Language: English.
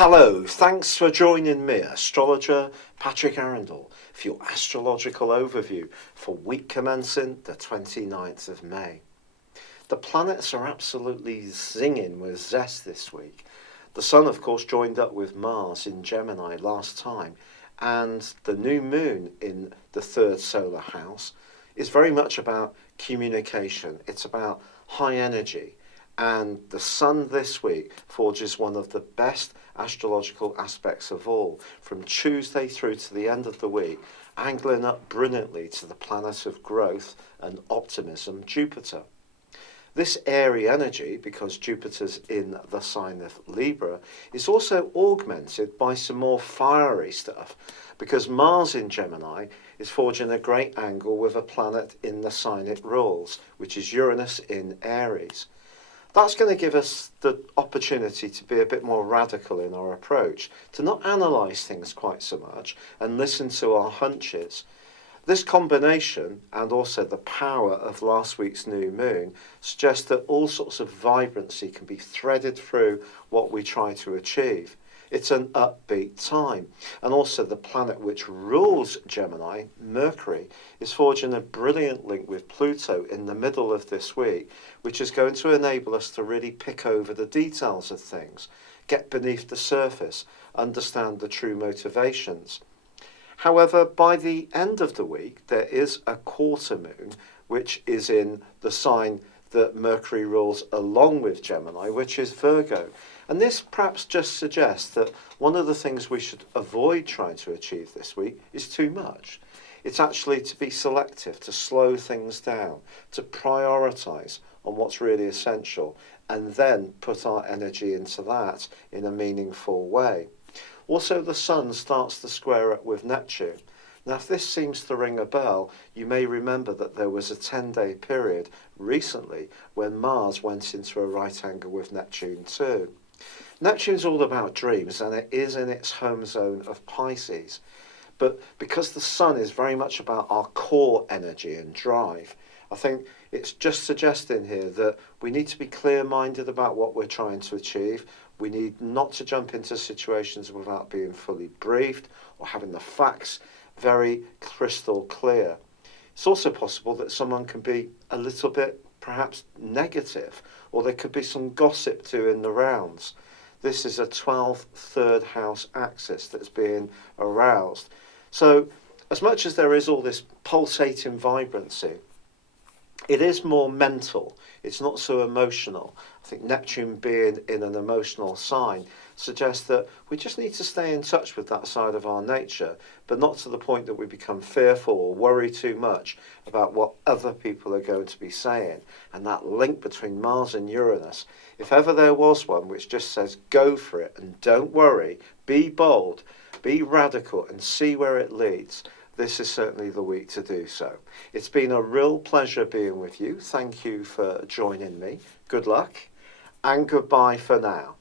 Hello, thanks for joining me, astrologer Patrick Arundell, for your astrological overview for week commencing the 29th of May. The planets are absolutely zinging with zest this week. The Sun, of course, joined up with Mars in Gemini last time, and the new moon in the third solar house is very much about communication. It's about high energy. And the Sun this week forges one of the best astrological aspects of all, from Tuesday through to the end of the week, angling up brilliantly to the planet of growth and optimism, Jupiter. This airy energy, because Jupiter's in the sign of Libra, is also augmented by some more fiery stuff, because Mars in Gemini is forging a great angle with a planet in the sign it rules, which is Uranus in Aries. That's going to give us the opportunity to be a bit more radical in our approach, to not analyse things quite so much and listen to our hunches. This combination, and also the power of last week's new moon, suggests that all sorts of vibrancy can be threaded through what we try to achieve. It's an upbeat time. And also the planet which rules Gemini, Mercury, is forging a brilliant link with Pluto in the middle of this week, which is going to enable us to really pick over the details of things, get beneath the surface, understand the true motivations. However, by the end of the week, there is a quarter moon, which is in the sign that Mercury rules along with Gemini, which is Virgo. And this perhaps just suggests that one of the things we should avoid trying to achieve this week is too much. It's actually to be selective, to slow things down, to prioritise on what's really essential, and then put our energy into that in a meaningful way. Also, the Sun starts to square up with Neptune. Now, if this seems to ring a bell, you may remember that there was a 10-day period recently when Mars went into a right angle with Neptune too. Neptune's all about dreams, and it is in its home zone of Pisces. But because the Sun is very much about our core energy and drive, I think it's just suggesting here that we need to be clear-minded about what we're trying to achieve. We need not to jump into situations without being fully briefed or having the facts very crystal clear. It's also possible that someone can be a little bit perhaps negative, or there could be some gossip too in the rounds. This is a 12th third house axis that's being aroused. So as much as there is all this pulsating vibrancy, it is more mental. It's not so emotional. I think Neptune being in an emotional sign suggests that we just need to stay in touch with that side of our nature, but not to the point that we become fearful or worry too much about what other people are going to be saying. And that link between Mars and Uranus, if ever there was one which just says go for it and don't worry, be bold, be radical and see where it leads, this is certainly the week to do so. It's been a real pleasure being with you. Thank you for joining me. Good luck and goodbye for now.